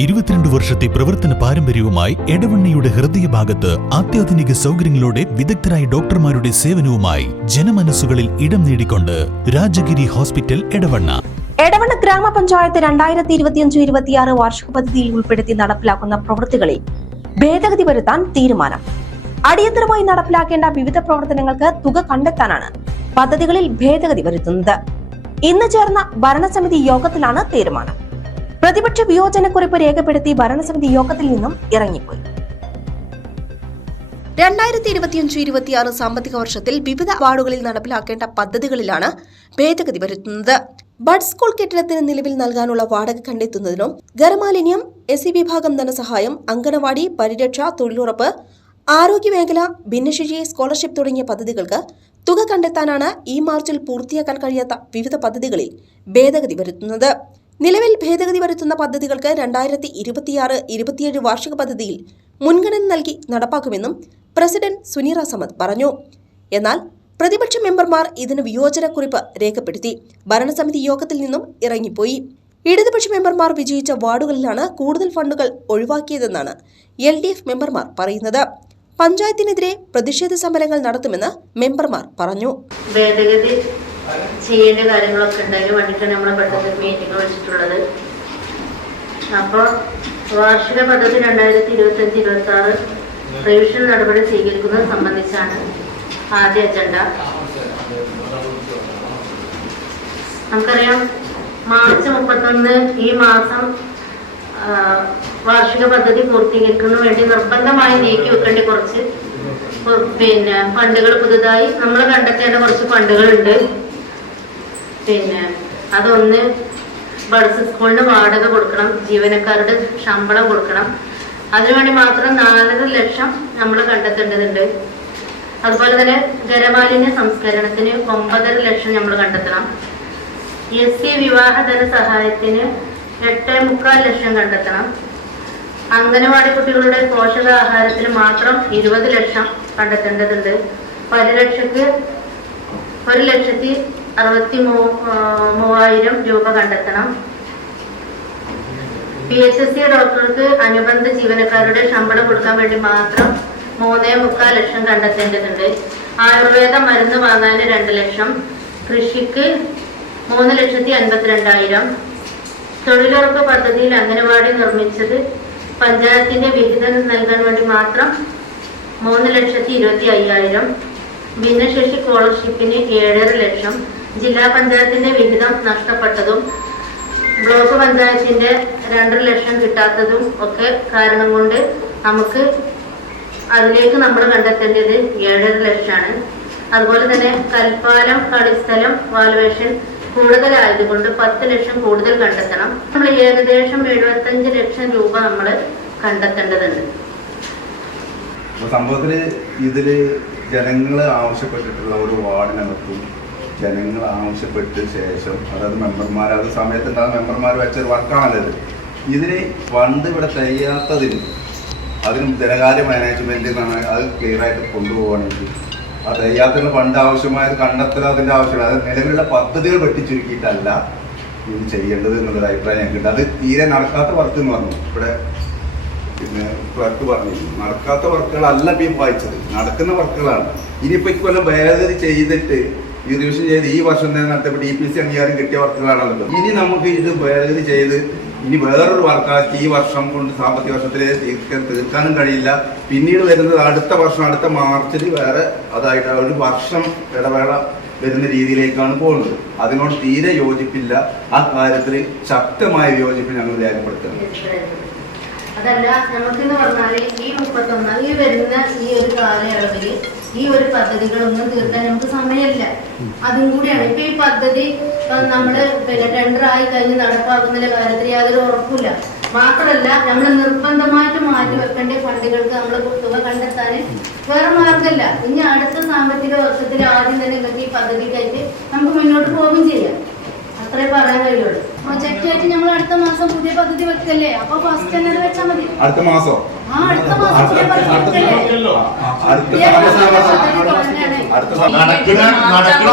ഇരുപത്തിരണ്ട് വർഷത്തെ പ്രവർത്തന പാരമ്പര്യവുമായി എടവണ്ണയുടെ ഹൃദയഭാഗത്ത് അത്യാധുനിക സൗകര്യങ്ങളോടെ വിദഗ്ധരായ ഡോക്ടർമാരുടെ സേവനവുമായി ജനമനസ്സുകളിൽ ഇടം നേടിക്കൊണ്ട് രാജഗിരി ഹോസ്പിറ്റൽ എടവണ്ണ. എടവണ്ണ ഗ്രാമപഞ്ചായത്ത് രണ്ടായിരത്തി ഇരുപത്തിയഞ്ച് ഇരുപത്തിയാറ് വാർഷിക പദ്ധതിയിൽ ഉൾപ്പെടുത്തി നടപ്പിലാക്കുന്ന പ്രവൃത്തികളിൽ ഭേദഗതി വരുത്താൻ തീരുമാനം. അടിയന്തരമായി നടപ്പിലാക്കേണ്ട വിവിധ പ്രവർത്തനങ്ങൾക്ക് തുക കണ്ടെത്താനാണ് പദ്ധതികളിൽ ഭേദഗതി വരുത്തുന്നത്. ഇന്ന് ചേർന്ന ഭരണസമിതി യോഗത്തിലാണ് തീരുമാനം. പ്രതിപക്ഷ വിയോജനക്കുറിപ്പ് രേഖപ്പെടുത്തി ഭരണസമിതി യോഗത്തിൽ നിന്നും ഇറങ്ങിപ്പോയി. രണ്ടായിരത്തി ഇരുപത്തിയഞ്ച് ഇരുപത്തിയാറ് സാമ്പത്തിക വർഷത്തിൽ വിവിധ അവാർഡുകളിൽ നടപ്പിലാക്കേണ്ട പദ്ധതികളിലാണ് ഭേദഗതി വരുത്തുന്നത്. ബഡ് സ്കൂൾ കെട്ടിടത്തിന് നിലവിൽ നൽകാനുള്ള വാടക കണ്ടെത്തുന്നതിനും ഖരമാലിന്യം എസ് വിഭാഗം ധനസഹായം അങ്കണവാടി പരിരക്ഷ തൊഴിലുറപ്പ് ആരോഗ്യമേഖല ഭിന്നശേഷി സ്കോളർഷിപ്പ് തുടങ്ങിയ പദ്ധതികൾക്ക് തുക കണ്ടെത്താനാണ് ഈ മാർച്ചിൽ പൂർത്തിയാക്കാൻ കഴിയാത്ത വിവിധ പദ്ധതികളിൽ ഭേദഗതി വരുത്തുന്നത്. നിലവിൽ ഭേദഗതി വരുത്തുന്ന പദ്ധതികൾക്ക് രണ്ടായിരത്തി ഇരുപത്തിയാറ് ഇരുപത്തിയേഴ് വാർഷിക പദ്ധതിയിൽ മുൻഗണന നൽകി നടപ്പാക്കുമെന്നും പ്രസിഡന്റ് സുനീറ സമദ് പറഞ്ഞു. എന്നാൽ പ്രതിപക്ഷ മെമ്പർമാർ ഇതിന് വിയോജനക്കുറിപ്പ് രേഖപ്പെടുത്തി ഭരണസമിതി യോഗത്തിൽ നിന്നും ഇറങ്ങിപ്പോയി. ഇടതുപക്ഷ മെമ്പർമാർ വിജയിച്ച വാർഡുകളിലാണ് കൂടുതൽ ഫണ്ടുകൾ ഒഴിവാക്കിയതെന്നാണ് എൽ ഡി എഫ് മെമ്പർമാർ പറയുന്നത്. പഞ്ചായത്തിനെതിരെ പ്രതിഷേധ സമരങ്ങൾ നടത്തുമെന്ന് മെമ്പർമാർ പറഞ്ഞു. ഭേദഗതി ചെയ്യേണ്ട കാര്യങ്ങളൊക്കെ ഉണ്ട് അതിന് വേണ്ടിയിട്ടാണ് നമ്മൾ പെട്ടെന്ന് മീറ്റിംഗ് വെച്ചിട്ടുള്ളത് അപ്പോൾ വാർഷിക പദ്ധതി രണ്ടായിരത്തി ഇരുപത്തി അഞ്ച് ഇരുപത്തി ആറ് റിവിഷൻ നടപടി സ്വീകരിക്കുന്നത് സംബന്ധിച്ചാണ് ആദ്യ അജണ്ട നമുക്കറിയാം മാർച്ച് മുപ്പത്തൊന്ന് ഈ മാസം വാർഷിക പദ്ധതി പൂർത്തീകരിക്കുന്നതിന് വേണ്ടി നിർബന്ധമായി നീക്കി വെക്കേണ്ട കുറച്ച് പിന്നെ ഫണ്ടുകൾ പുതുതായി. നമ്മൾ കണ്ടെത്തേണ്ട കുറച്ച് ഫണ്ടുകളുണ്ട്. പിന്നെ അതൊന്ന് ബഡ്സ് സ്കൂളിന് വാടക കൊടുക്കണം ജീവനക്കാരുടെ ശമ്പളം കൊടുക്കണം. അതിനുവേണ്ടി മാത്രം നാലര ലക്ഷം നമ്മൾ കണ്ടെത്തേണ്ടതുണ്ട്. അതുപോലെ തന്നെ ഖരമാലിന്യ സംസ്കരണത്തിന് ഒമ്പതര ലക്ഷം നമ്മൾ കണ്ടെത്തണം. എസ് സി വിവാഹധന സഹായത്തിന് എട്ട് മുക്കാൽ ലക്ഷം കണ്ടെത്തണം. അംഗനവാടി കുട്ടികളുടെ പോഷകാഹാരത്തിന് മാത്രം ഇരുപത് ലക്ഷം കണ്ടെത്തേണ്ടതുണ്ട്. പരിരക്ഷയ്ക്ക് ഒരു ലക്ഷത്തി അറുപത്തി മൂവായിരം രൂപ കണ്ടെത്തണം. പി എച്ച് എസ് സി ഡോക്ടർക്ക് അനുബന്ധ ജീവനക്കാരുടെ ശമ്പളം കൊടുക്കാൻ വേണ്ടി മാത്രം മൂന്നേ മുക്കാൽ ലക്ഷം കണ്ടെത്തേണ്ടതുണ്ട്. ആയുർവേദ മരുന്ന് വാങ്ങാൻ രണ്ട് ലക്ഷം കൃഷിക്ക് മൂന്ന് ലക്ഷത്തി അൻപത്തിരണ്ടായിരം. തൊഴിലുറപ്പ് പദ്ധതിയിൽ അംഗനവാടി നിർമ്മിച്ചത് പഞ്ചായത്തിന്റെ വിഹിതം നൽകാൻ വേണ്ടി മാത്രം മൂന്ന് ലക്ഷത്തി ഇരുപത്തി അയ്യായിരം. ഭിന്നശേഷി സ്കോളർഷിപ്പിന് ഏഴര ലക്ഷം ജില്ലാ പഞ്ചായത്തിന്റെ വിഹിതം നഷ്ടപ്പെട്ടതും ബ്ലോക്ക് പഞ്ചായത്തിന്റെ രണ്ടര ലക്ഷം കിട്ടാത്തതും ഒക്കെ കാരണം കൊണ്ട് നമുക്ക് അതിലേക്ക് നമ്മൾ കണ്ടെത്തേണ്ടത് ഏഴര ലക്ഷമാണ്. അതുപോലെ തന്നെ കൽപ്പാലം കളിസ്ഥലം വാലുവേഷൻ കൂടുതലായതുകൊണ്ട് പത്ത് ലക്ഷം കൂടുതൽ കണ്ടെത്തണം. നമ്മൾ ഏകദേശം എഴുപത്തഞ്ച് ലക്ഷം രൂപ നമ്മൾ കണ്ടെത്തേണ്ടതുണ്ട്. സംഭവത്തിൽ ഇതിൽ ജനങ്ങൾ ആവശ്യപ്പെട്ടിട്ടുള്ള ഒരു വാർഡിനകത്തും ജനങ്ങൾ ആവശ്യപ്പെട്ട ശേഷം അതായത് മെമ്പർമാർ അത് സമയത്തുണ്ടാകുന്ന മെമ്പർമാർ വെച്ച വർക്കാണല്ലത് വർക്കാണല്ലോ ഇത്. ഇതിന് ഫണ്ട് ഇവിടെ തികയാത്തതിന് അതിനും ധനകാര്യ മാനേജ്മെന്റ് എന്നാണ് അത് ക്ലിയർ ആയിട്ട് കൊണ്ടുപോവുകയാണെങ്കിൽ ആ തികയാത്തതിന് ഫണ്ട് ആവശ്യമായത് കണ്ടെത്തൽ അതിന്റെ ആവശ്യമില്ല. അത് നിലവിലുള്ള പദ്ധതികൾ വെട്ടിച്ചുരുക്കിയിട്ടല്ല ഇത് ചെയ്യേണ്ടത് എന്നുള്ളൊരു അഭിപ്രായം ഞങ്ങൾക്കുണ്ട് അത് തീരെ നടക്കാത്ത വർക്ക് എന്ന് പറഞ്ഞു. ഇവിടെ പിന്നെ വർക്ക് പറഞ്ഞിരുന്നു. നടക്കാത്ത വർക്കുകളല്ല ഇപ്പം വായിച്ചത്. നടക്കുന്ന വർക്കുകളാണ് ഇനിയിപ്പോൾ ഇക്കൊല്ലം ഭേദഗതി ചെയ്തിട്ട് ഈ റിവിഷൻ ചെയ്ത് ഈ വർഷം തന്നെ നടത്തിയപ്പോൾ ഡി പി സി അംഗീകാരം കിട്ടിയ വർക്കുകളാണല്ലോ ഇനി നമുക്ക് ഇത് ഭേദഗതി ചെയ്ത് ഇനി വേറൊരു വർക്കാക്കി ഈ വർഷം കൊണ്ട് സാമ്പത്തിക വർഷത്തിലെ തീർക്കാൻ തീർക്കാനും കഴിയില്ല. പിന്നീട് വരുന്നത് അടുത്ത വർഷം അടുത്ത മാർച്ചിൽ വേറെ അതായിട്ട് ഒരു വർഷം ഇടവേള വരുന്ന രീതിയിലേക്കാണ് പോകുന്നത്. അതിനോട് തീരെ യോജിപ്പില്ല. ആ കാര്യത്തിൽ ശക്തമായ യോജിപ്പ് ഞങ്ങൾ രേഖപ്പെടുത്തുന്നു അതല്ല നമുക്കെന്ന് പറഞ്ഞാൽ ഈ മുപ്പത്തൊന്നാം ഈ വരുന്ന ഈ ഒരു കാലയളവിൽ ഈ ഒരു പദ്ധതികളൊന്നും തീർക്കാൻ നമുക്ക് സമയമില്ല. അതും കൂടിയാണ്. ഇപ്പൊ ഈ പദ്ധതി നമ്മൾ പിന്നെ ടെൻഡർ ആയി കഴിഞ്ഞ് നടപ്പാക്കുന്നതിന്റെ കാര്യത്തിൽ യാതൊരു ഉറപ്പില്ല മാത്രമല്ല നമ്മൾ നിർബന്ധമായിട്ട് മാറ്റി വെക്കേണ്ട ഫണ്ടുകൾക്ക് നമ്മൾ തുക കണ്ടെത്താൻ വേറെ മാർഗമല്ല. ഇനി അടുത്ത സാമ്പത്തിക വർഷത്തിൽ ആദ്യം തന്നെ ഇവർക്ക് ഈ പദ്ധതിക്കായിട്ട് നമുക്ക് മുന്നോട്ട് പോവുകയും ചെയ്യാം. അത്രേ പറയാൻ കഴിയുള്ളൂ. പ്രൊജക്റ്റ് ആയിട്ട് നമ്മൾ അടുത്ത മാസം പുതിയ പദ്ധതി വെക്കല്ലേ? അപ്പൊ ഫസ്റ്റ് തന്നെ വെച്ചാൽ മതി. അടുത്ത മാസം. നടക്കുന്ന നടക്കുന്ന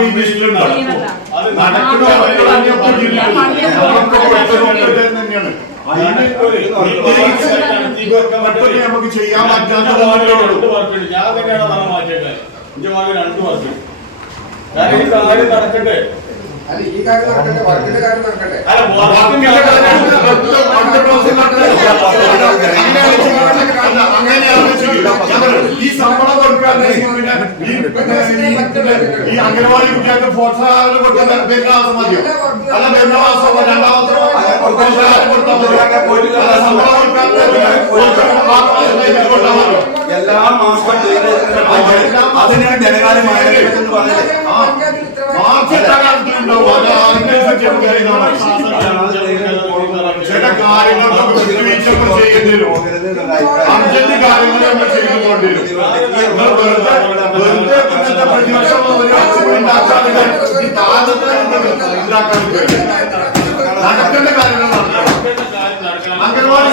ഈ ലിസ്റ്റിലുണ്ടോ? നടക്കുന്ന തന്നെയാണ്. നമുക്ക് ചെയ്യാൻ പറ്റാത്ത. ഞാൻ തന്നെയാണ് മാറ്റിയത് എന്റെ മകൻ രണ്ടു വർഷം കാരണം ഈ കാര്യം നടക്കട്ടെ. അല്ല ഈ കാര്യം നടക്കട്ടെ വർക്കിന്റെ കാര്യം നടക്കട്ടെ. ഈ ശമ്പളം കൊടുക്കാൻ പിന്നെ ഈ അംഗനവാടി കുട്ടികൾക്ക് പ്രോത്സാഹനം കൊടുക്കാൻ പെരുന്ന മാസം മതിയോ? അല്ല പെരുന്ന മാസം രണ്ടാമത്തെ പ്രോത്സാഹനം കൊടുത്താൽ ശമ്പളം മതിയോ എല്ലാ മാസവും അതിനാണ് ധനകാര്യമായ എന്ന് പറഞ്ഞത് ആ, മാർച്ച് എട്ടാം കാലത്തുണ്ടാവും അത് അതിനനുസരിച്ച് നമുക്ക് അറിയാൻ പറ്റും. ചില കാര്യങ്ങൾ നമുക്ക് വിട്ടുവീഴ്ചകൾ ചെയ്യേണ്ടി വരും. അർജന്റ് കാര്യങ്ങൾ നമ്മൾ ചെയ്തുകൊണ്ട് വെറുതെ വെറുതെ ഇങ്ങനത്തെ പ്രതിപക്ഷം ഒരു അസുഖം ഉണ്ടാക്കാതെ ഈ താഴത്തെ ഉണ്ടാക്കാൻ നടക്കേണ്ട കാര്യങ്ങൾ അംഗൻവാടി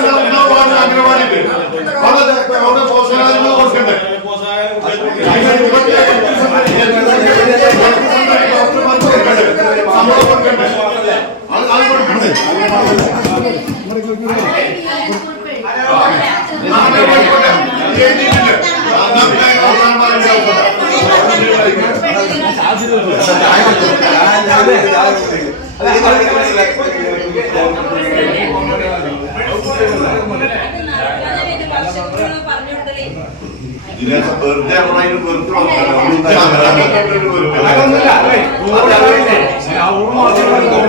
അംഗൻവാടി അവിടെ അവിടെ പോഷകാഹാരങ്ങൾ കൊടുക്കണ്ടേ അതിന് ഇരുപത്തിയേഴ് ഡോക്ടർമാർക്ക് കൊടുക്കണ്ടേ ശമ്പളം കൊടുക്കണ്ടേ അത് അത് കൊടുക്കണ്ടേ നാളെ കൊടുക്കണ്ടേ എഴുതിയിട്ടുണ്ട് അന്നത്തെ ഡോക്ടർമാരുടെ ഇതിനകത്ത് വെറുതെ അവിടെ വെറുതെ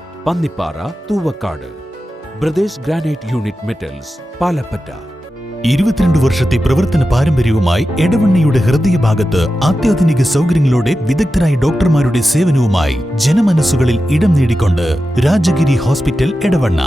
Pannippara Thoovakkad. Brothers granite unit metals Palappatta. ഇരുപത്തിരണ്ട് വർഷത്തെ പ്രവർത്തന പാരമ്പര്യവുമായി എടവണ്ണയുടെ ഹൃദയഭാഗത്ത് അത്യാധുനിക സൗകര്യങ്ങളോടെ വിദഗ്ധരായ ഡോക്ടർമാരുടെ സേവനവുമായി ജനമനസ്സുകളിൽ ഇടം നേടിക്കൊണ്ട് രാജഗിരി ഹോസ്പിറ്റൽ എടവണ്ണ.